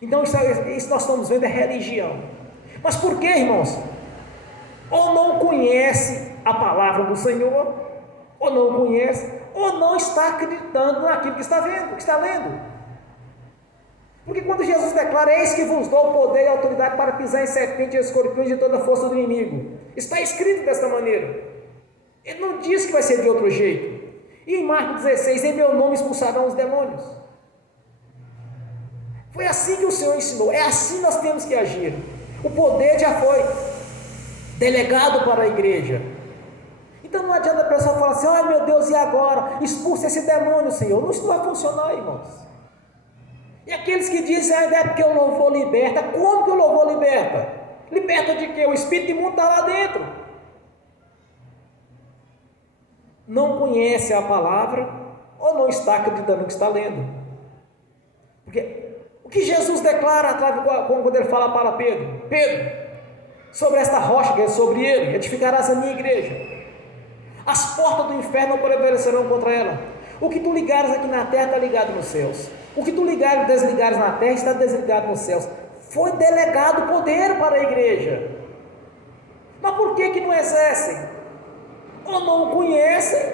Então isso nós estamos vendo é religião. Mas por que, irmãos? Ou não conhece a palavra do Senhor, ou não conhece, ou não está acreditando naquilo que está vendo, que está lendo. Porque quando Jesus declara: eis que vos dou o poder e a autoridade para pisar em serpentes e escorpiões de toda a força do inimigo, está escrito desta maneira. Ele não diz que vai ser de outro jeito. E em Marcos 16: em meu nome expulsarão os demônios. Foi assim que o Senhor ensinou, é assim nós temos que agir. O poder já foi delegado para a igreja. Então não adianta a pessoa falar assim: ai meu Deus, e agora? Expulsa esse demônio, Senhor. Isso não vai funcionar, irmãos. E aqueles que dizem: é porque o louvor liberta. Como que o louvor liberta? Liberta de quê? O espírito imundo está lá dentro. Não conhece a palavra, ou não está acreditando no que está lendo. Porque o que Jesus declara quando ele fala para Pedro: Pedro, sobre esta rocha que é sobre ele, edificarás a minha igreja. As portas do inferno não prevalecerão contra ela. O que tu ligares aqui na terra está ligado nos céus. O que tu ligares e desligares na terra está desligado nos céus. Foi delegado poder para a igreja. Mas por que não exercem? Ou não conhecem,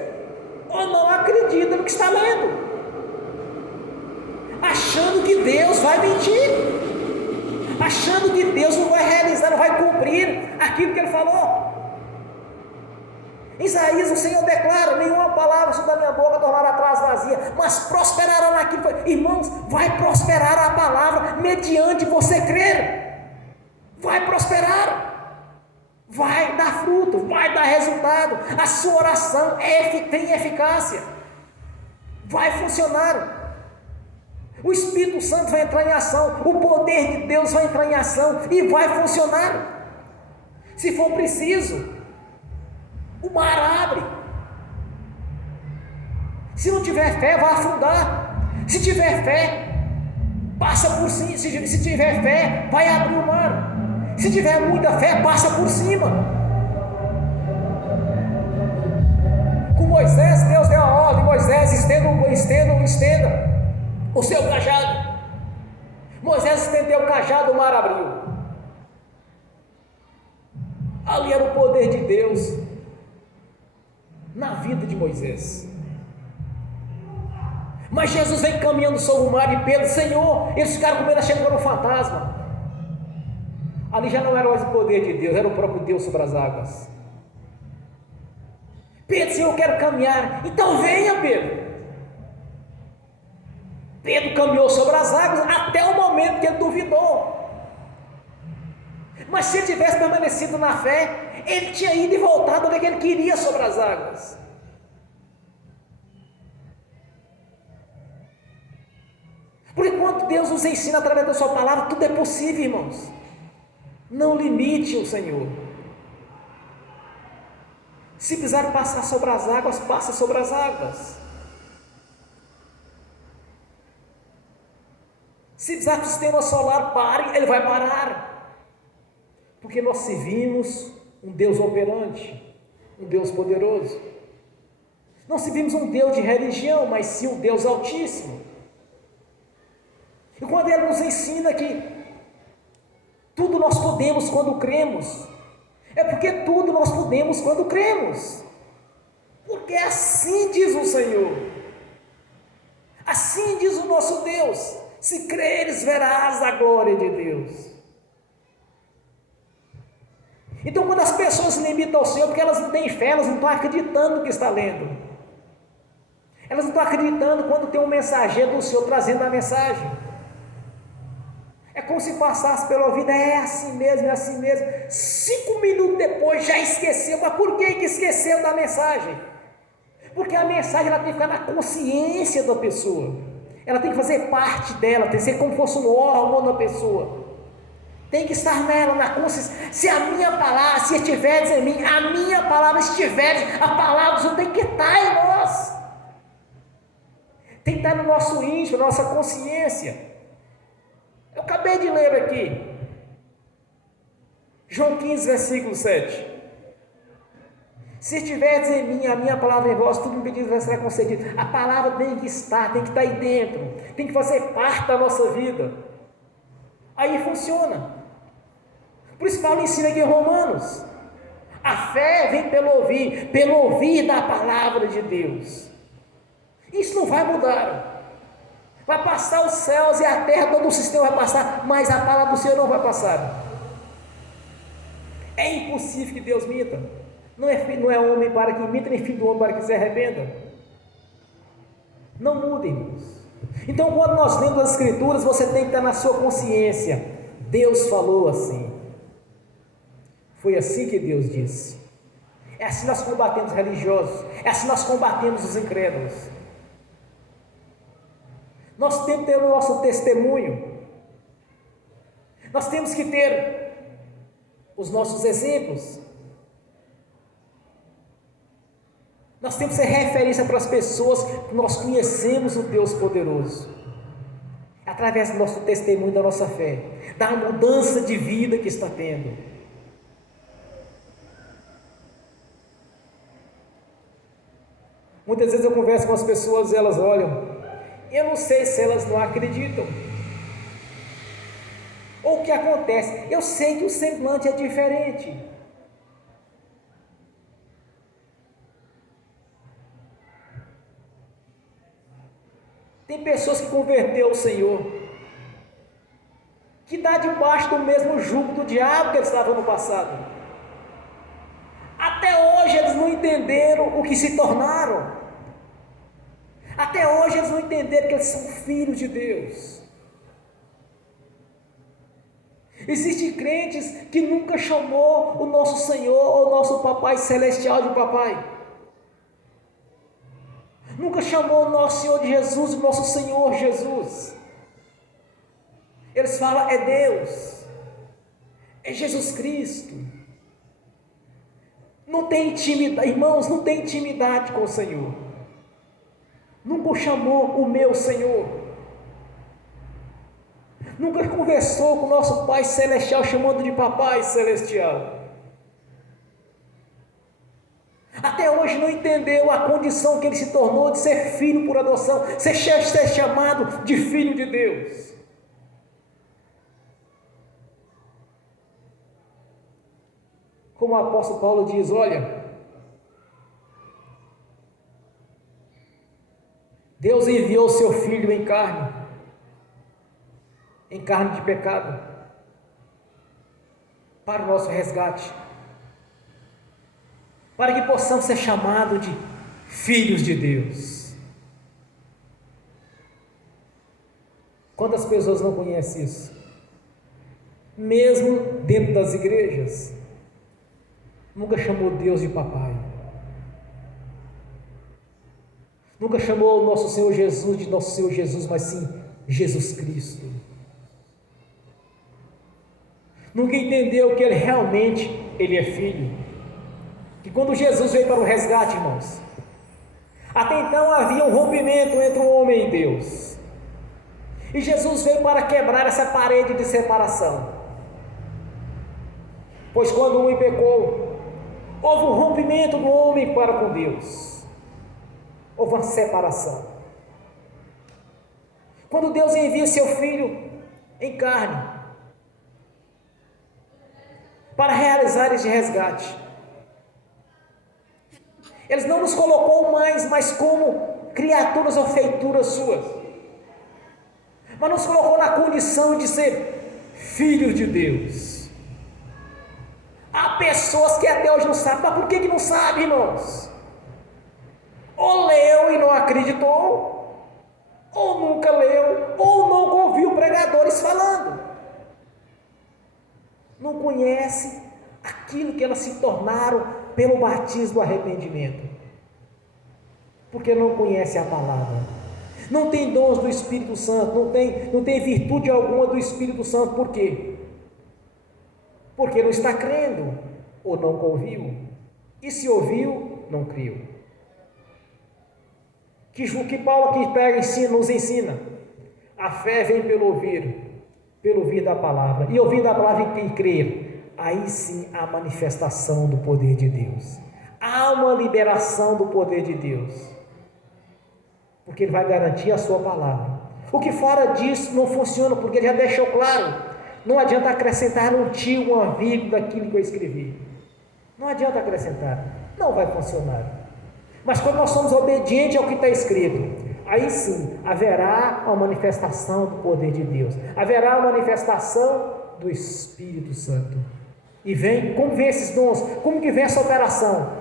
ou não acreditam no que está lendo. achando que Deus vai mentir, achando que Deus não vai realizar, não vai cumprir aquilo que Ele falou. Em Isaías o Senhor declara: nenhuma palavra da minha boca tornará atrás vazia, mas prosperará naquilo que... Irmãos, vai prosperar a palavra mediante você crer. Vai prosperar, vai dar fruto, vai dar resultado. A sua oração tem eficácia, vai funcionar. O Espírito Santo vai entrar em ação, o poder de Deus vai entrar em ação e vai funcionar. Se for preciso, o mar abre. Se não tiver fé, vai afundar. Se tiver fé, passa por cima. Se tiver fé, vai abrir o mar. Se tiver muita fé, passa por cima. Com Moisés, Deus deu a ordem: Moisés, estenda o seu cajado. Moisés estendeu o cajado, o mar abriu. Ali era o poder de Deus na vida de Moisés. Mas Jesus vem caminhando sobre o mar e Pedro: Senhor, eles ficaram com medo, achando que era um fantasma. Ali já não era mais o poder de Deus, era o próprio Deus sobre as águas. Pedro: Senhor, eu quero caminhar. Então venha, Pedro. Pedro caminhou sobre as águas até o momento que ele duvidou. Mas se ele tivesse permanecido na fé, ele tinha ido e voltado onde ele queria sobre as águas. Porque quando Deus nos ensina através da sua palavra, tudo é possível, irmãos. Não limite o Senhor. Se precisar passar sobre as águas, passa sobre as águas. Se precisar do sistema solar, pare, Ele vai parar. Porque nós servimos um Deus operante, um Deus poderoso. Não servimos um Deus de religião, mas sim um Deus altíssimo. E quando Ele nos ensina que tudo nós podemos quando cremos, é porque tudo nós podemos quando cremos. Porque assim diz o Senhor, assim diz o nosso Deus: se creres, verás a glória de Deus. Então, quando as pessoas limitam ao Senhor, porque elas não têm fé, elas não estão acreditando no que está lendo. Elas não estão acreditando quando tem um mensageiro do Senhor trazendo a mensagem. É como se passasse pela vida: é assim mesmo, é assim mesmo. 5 minutos depois já esqueceu. Mas por que esqueceu da mensagem? Porque a mensagem ela tem que ficar na consciência da pessoa. Ela tem que fazer parte dela, tem que ser como se fosse um órgão da pessoa. Tem que estar nela, na consciência. Se a minha palavra, se estiveres em mim, a minha palavra estiver, a palavra do Senhor tem que estar em nós. Tem que estar no nosso íntimo, na nossa consciência. Eu acabei de ler aqui, João 15, versículo 7. Se estiveres em mim, a minha palavra em vós, tudo me pedis vai ser concedido. A palavra tem que estar aí dentro, tem que fazer parte da nossa vida. Aí funciona. Por isso Paulo ensina aqui em Romanos: a fé vem pelo ouvir da palavra de Deus. Isso não vai mudar. Vai passar os céus e a terra, todo o sistema vai passar, mas a palavra do Senhor não vai passar. É impossível que Deus minta. Não é homem para que minta, nem filho do homem para que se arrependa. Não muda, irmãos. Então, quando nós lemos as Escrituras, você tem que estar na sua consciência: Deus falou assim. Foi assim que Deus disse. É assim nós combatemos os religiosos. É assim nós combatemos os incrédulos. Nós temos que ter o nosso testemunho. Nós temos que ter os nossos exemplos. Nós temos que ser referência para as pessoas que nós conhecemos o Deus poderoso. Através do nosso testemunho, da nossa fé, da mudança de vida que está tendo. Muitas vezes eu converso com as pessoas e elas olham, eu não sei se elas não acreditam. Ou o que acontece? Eu sei que o semblante é diferente. Tem Tem pessoas que converteu ao Senhor, que está debaixo do mesmo jugo do diabo que eles estavam no passado. Até hoje eles não entenderam o que se tornaram. Até hoje eles não entenderam que eles são filhos de Deus. Existem crentes que nunca chamou o nosso Senhor ou o nosso Papai Celestial de papai. Nunca chamou o nosso Senhor Jesus, o nosso Senhor Jesus. Eles falam, é Deus, é Jesus Cristo. Não tem intimidade, irmãos, não tem intimidade com o Senhor. Nunca o chamou o meu Senhor. Nunca conversou com o nosso Pai Celestial, chamando de Papai Celestial. Até hoje não entendeu a condição que ele se tornou de ser filho por adoção, ser chamado de filho de Deus. Como o apóstolo Paulo diz, olha, Deus enviou seu Filho em carne de pecado, para o nosso resgate, para que possamos ser chamados de filhos de Deus. Quantas pessoas não conhecem isso? Mesmo dentro das igrejas, nunca chamou Deus de papai. Nunca chamou o nosso Senhor Jesus de nosso Senhor Jesus, mas sim Jesus Cristo. Nunca entendeu que ele realmente é filho. Que quando Jesus veio para o resgate, irmãos, até então havia um rompimento entre o homem e Deus. E Jesus veio para quebrar essa parede de separação. Pois quando o homem pecou, houve um rompimento do homem para com Deus. Houve uma separação. Quando Deus envia seu Filho em carne, para realizar esse resgate, Ele não nos colocou mais como criaturas ou feituras suas, mas nos colocou na condição de ser filhos de Deus. Há pessoas que até hoje não sabem, mas por que não sabem, irmãos? Ou leu e não acreditou, ou nunca leu, ou nunca ouviu pregadores falando. Não conhece aquilo que elas se tornaram pelo batismo do arrependimento, porque não conhece a palavra, não tem dons do Espírito Santo, não tem virtude alguma do Espírito Santo. Por quê? Porque não está crendo, ou não ouviu, e se ouviu, não creu. Que Paulo aqui pega e nos ensina, a fé vem pelo ouvir da palavra, e ouvir da palavra e crer, aí sim há manifestação do poder de Deus, há uma liberação do poder de Deus, porque Ele vai garantir a sua palavra. O que fora disso não funciona, porque Ele já deixou claro, não adianta acrescentar um tio, uma vírgula daquilo que eu escrevi, não adianta acrescentar, não vai funcionar. Mas quando nós somos obedientes ao que está escrito, aí sim haverá uma manifestação do poder de Deus, haverá uma manifestação do Espírito Santo. E vem, como vem esses dons? Como que vem essa operação?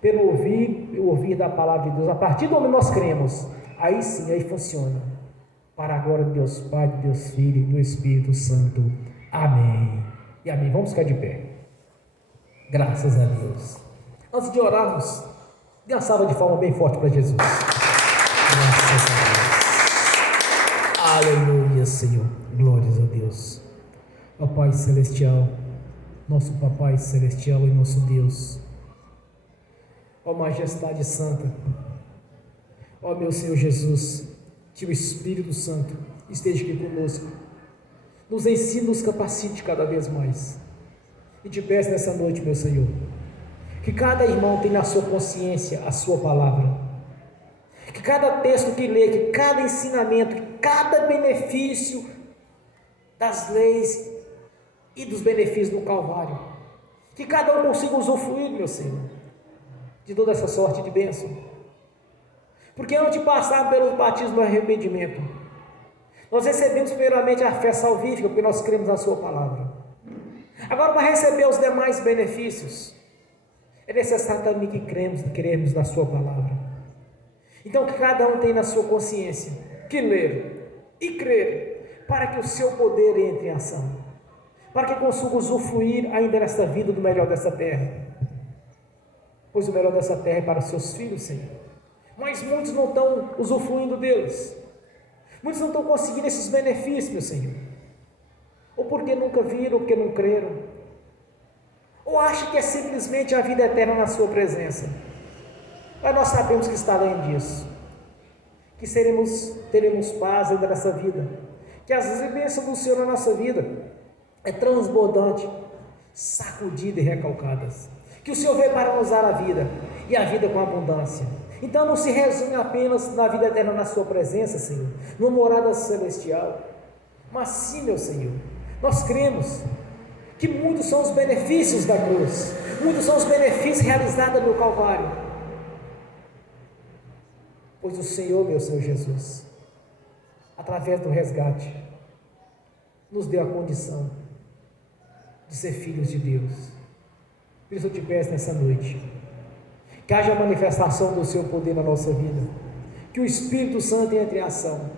Pelo ouvir da palavra de Deus. A partir do momento nós cremos, aí sim, aí funciona. Para a glória de Deus Pai, de Deus Filho e do Espírito Santo. Amém. E amém. Vamos ficar de pé. Graças a Deus. Antes de orarmos, dê uma salva de palmas bem forte para Jesus. Graças a Deus. Aleluia, Senhor. Glórias a Deus. Ó Pai Celestial, nosso Papai Celestial e nosso Deus. Ó Majestade Santa. Ó meu Senhor Jesus, que o Espírito Santo esteja aqui conosco. Nos ensine, nos capacite cada vez mais. E te peço nessa noite, meu Senhor, que cada irmão tenha na sua consciência a sua palavra, que cada texto que lê, que cada ensinamento, que cada benefício das leis e dos benefícios do Calvário, que cada um consiga usufruir, meu Senhor, de toda essa sorte de bênção. Porque antes de passar pelo batismo do arrependimento, nós recebemos primeiramente a fé salvífica, porque nós cremos na sua palavra. Agora, para receber os demais benefícios, é necessário também que cremos na sua palavra. Então, que cada um tem na sua consciência que ler e crer, para que o seu poder entre em ação, para que consiga usufruir ainda nesta vida do melhor dessa terra, pois o melhor dessa terra é para os seus filhos, Senhor. Mas muitos não estão usufruindo deles, muitos não estão conseguindo esses benefícios, meu Senhor, ou porque nunca viram, ou porque não creram, ou acham que é simplesmente a vida eterna na sua presença. Mas nós sabemos que está além disso, que teremos paz ainda nessa vida, que as bênçãos do Senhor na nossa vida é transbordante, sacudida e recalcadas, que o Senhor veio para nos dar a vida, e a vida com abundância. Então não se resume apenas na vida eterna na sua presença, Senhor, numa morada celestial, mas sim, meu Senhor, nós cremos que muitos são os benefícios da cruz, muitos são os benefícios realizados no Calvário, pois o Senhor, meu Senhor Jesus, através do resgate, nos deu a condição de ser filhos de Deus. Por isso eu te peço nessa noite, que haja a manifestação do seu poder na nossa vida, que o Espírito Santo entre em ação,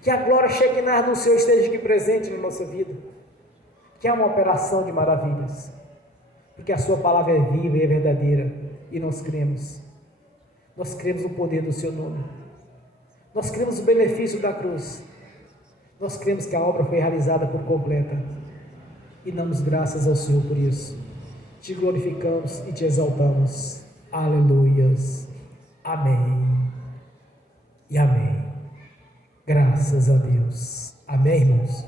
que a glória Shekinah do Senhor esteja aqui presente na nossa vida, que é uma operação de maravilhas, porque a sua palavra é viva e é verdadeira, e nós cremos no poder do seu nome, nós cremos no benefício da cruz, nós cremos que a obra foi realizada por completa, e damos graças ao Senhor por isso, te glorificamos e te exaltamos, aleluias, amém e amém, graças a Deus, amém, irmãos.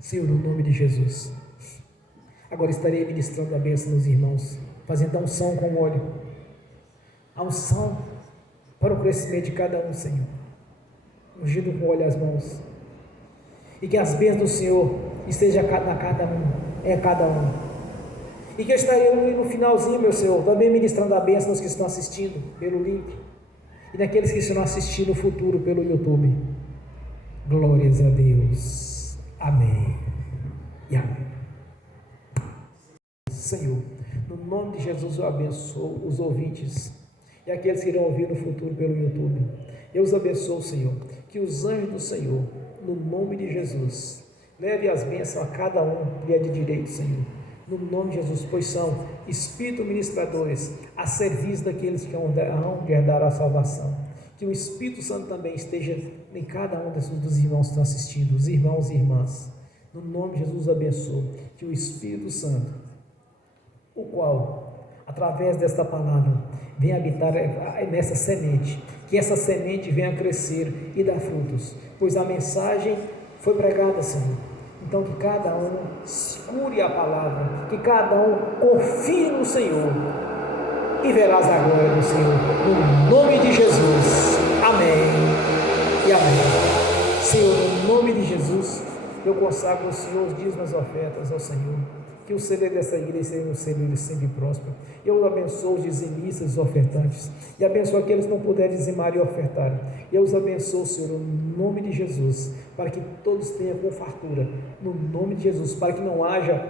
Senhor, no nome de Jesus, agora estarei ministrando a bênção nos irmãos, fazendo a unção com óleo, a unção para o crescimento de cada um, Senhor, ungindo com óleo as mãos, e que as bênçãos do Senhor estejam a cada um, e que eu estarei no finalzinho, meu Senhor, também ministrando a bênção nos que estão assistindo pelo link, e naqueles que estão assistindo no futuro pelo YouTube. Glórias a Deus, amém e amém. Senhor, no nome de Jesus eu abençoo os ouvintes e aqueles que irão ouvir no futuro pelo YouTube. Eu os abençoo, Senhor, que os anjos do Senhor, no nome de Jesus, leve as bênçãos a cada um que é de direito, Senhor, no nome de Jesus, pois são Espírito ministradores a serviço daqueles que hão de herdar a salvação. Que o Espírito Santo também esteja em cada um dos irmãos que estão assistindo, os irmãos e irmãs, no nome de Jesus abençoo, que o Espírito Santo, o qual, através desta palavra, venha habitar nessa semente, que essa semente venha crescer e dar frutos, pois a mensagem foi pregada, Senhor. Então que cada um segure a palavra, que cada um confie no Senhor, e verás a glória do Senhor, no nome de Jesus, amém e amém. Senhor, no nome de Jesus, eu consagro o Senhor os dízimos e ofertas ao Senhor, que o celeiro dessa igreja seja um celeiro sempre próspero. Eu abençoo os dizimistas e os ofertantes, e abençoo aqueles que não puderem dizimar e ofertarem. Eu os abençoo, Senhor, no nome de Jesus, para que todos tenham com fartura, no nome de Jesus, para que não haja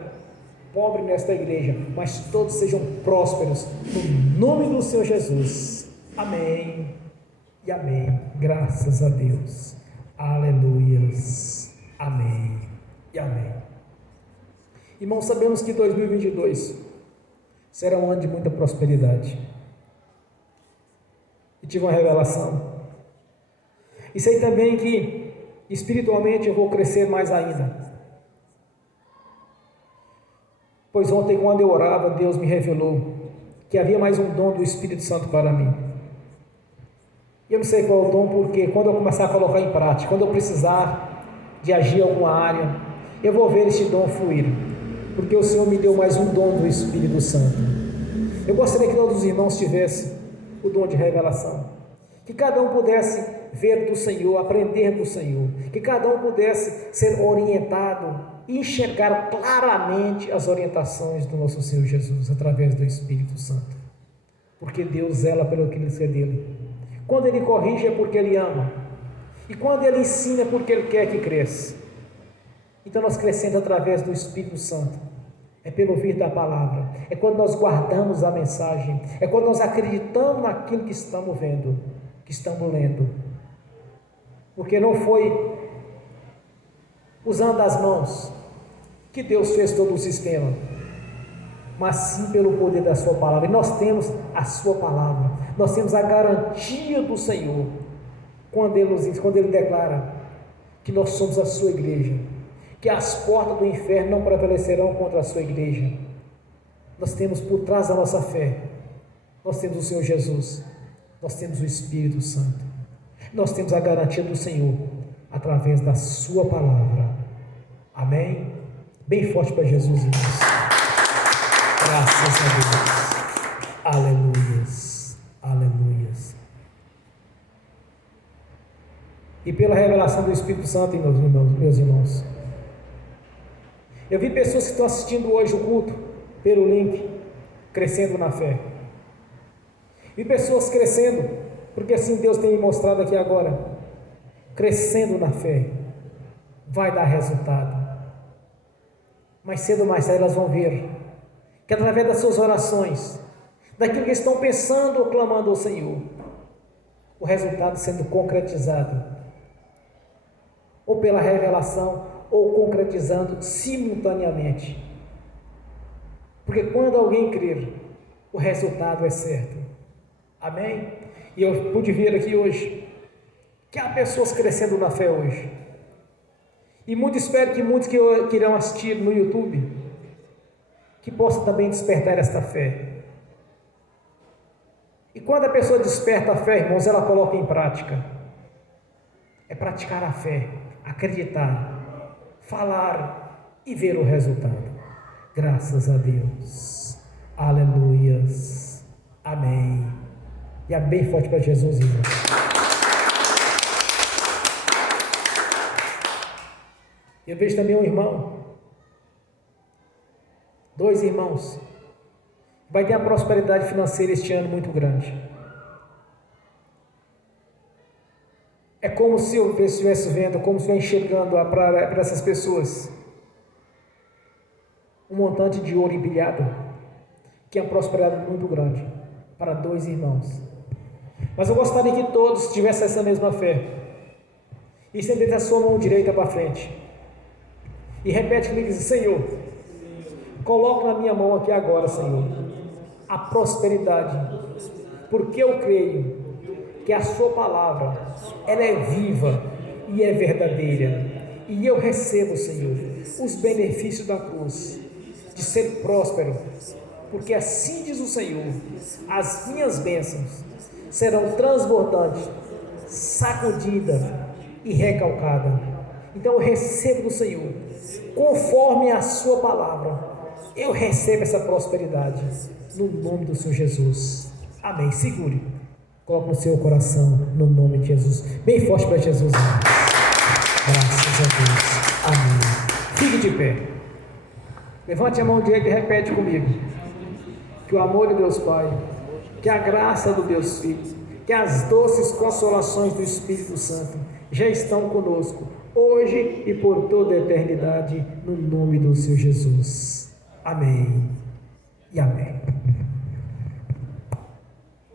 pobre nesta igreja, mas todos sejam prósperos, no nome do Senhor Jesus, amém e amém, graças a Deus, aleluias, amém e amém. Irmãos, sabemos que 2022 será um ano de muita prosperidade, e tive uma revelação, e sei também que espiritualmente eu vou crescer mais ainda, pois ontem, quando eu orava, Deus me revelou que havia mais um dom do Espírito Santo para mim. E eu não sei qual é o dom, porque quando eu começar a colocar em prática, quando eu precisar de agir em alguma área, eu vou ver este dom fluir, porque o Senhor me deu mais um dom do Espírito Santo. Eu gostaria que todos os irmãos tivessem o dom de revelação, que cada um pudesse ver do Senhor, aprender do Senhor, que cada um pudesse ser orientado e enxergar claramente as orientações do nosso Senhor Jesus, através do Espírito Santo, porque Deus zela pelo que é dele. Quando Ele corrige é porque Ele ama. E quando Ele ensina é porque Ele quer que cresça. Então nós crescemos através do Espírito Santo. É pelo ouvir da palavra. É quando nós guardamos a mensagem. É quando nós acreditamos naquilo que estamos vendo, que estamos lendo. Porque não foi usando as mãos que Deus fez todo o sistema, mas sim pelo poder da sua palavra. E nós temos a sua palavra. Nós temos a garantia do Senhor quando Ele declara que nós somos a sua igreja, que as portas do inferno não prevalecerão contra a sua igreja. Nós temos por trás da nossa fé, nós temos o Senhor Jesus, nós temos o Espírito Santo, nós temos a garantia do Senhor através da sua palavra. Amém? Bem forte para Jesus, irmãos. Graças a Deus. Aleluias. Aleluias. E pela revelação do Espírito Santo, meus irmãos, eu vi pessoas que estão assistindo hoje o culto pelo link, crescendo na fé. Vi pessoas crescendo, porque assim Deus tem me mostrado aqui agora, crescendo na fé, vai dar resultado. Mais cedo ou mais tarde elas vão ver que através das suas orações, daquilo que estão pensando ou clamando ao Senhor, o resultado sendo concretizado, ou pela revelação, ou concretizando simultaneamente. Porque quando alguém crer, o resultado é certo. Amém? E eu pude ver aqui hoje que há pessoas crescendo na fé hoje. E muito espero que muitos que irão assistir no YouTube, que possam também despertar esta fé. E quando a pessoa desperta a fé, irmãos, ela coloca em prática. É praticar a fé, acreditar, falar e ver o resultado. Graças a Deus. Aleluias. Amém. E é bem forte para Jesus, irmãos. Eu vejo também um irmão, 2 irmãos, vai ter uma prosperidade financeira este ano muito grande. É como se eu estivesse vendo, como se eu estivesse enxergando para essas pessoas um montante de ouro empilhado, que é uma prosperidade muito grande para 2 irmãos. Mas eu gostaria que todos tivessem essa mesma fé e estendessem a sua mão direita para frente e repete comigo: Senhor, coloca na minha mão aqui agora, Senhor, a prosperidade, porque eu creio que a sua palavra, ela é viva e é verdadeira, e eu recebo, Senhor, os benefícios da cruz, de ser próspero, porque assim diz o Senhor, as minhas bênçãos serão transbordantes, sacudidas e recalcadas. Então eu recebo do Senhor, conforme a sua palavra, eu recebo essa prosperidade, no nome do Senhor Jesus. Amém. Segure, coloque no seu coração, no nome de Jesus, bem forte para Jesus. Graças a Deus. Amém. Fique de pé, levante a mão direita e repete comigo: que o amor de Deus Pai, que a graça do Deus Filho, que as doces consolações do Espírito Santo já estão conosco, hoje e por toda a eternidade, no nome do Senhor Jesus. Amém e amém.